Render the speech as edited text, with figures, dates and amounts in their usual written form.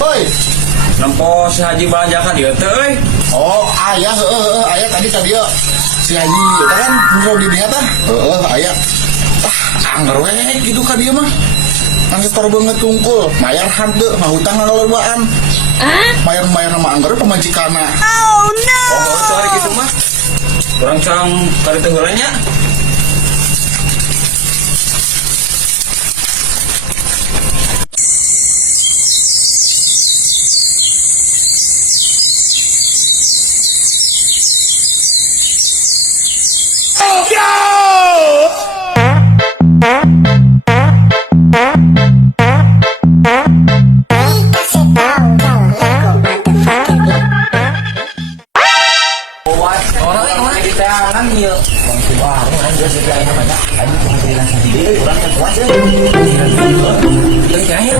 Hoi. Nampo si Haji belanja ka dieu teh euy. Oh, ayah ayah tadi ya si Haji eta kan mau di dinya tah. Ayah. Anggar we gitu ka dia mah. Kan setor banget tungkul, mayar hade, ngahutang ngalobaan. Mayar sama anggar pemajikanna. Oh no. Oh, sorry gitu mah. Kurang sang kali teh heula nya. Orang di tangan ieu. Wah, orang dia juga ini banyak. Ayo kita bilang sendiri orang yang kuat. Ini kayaknya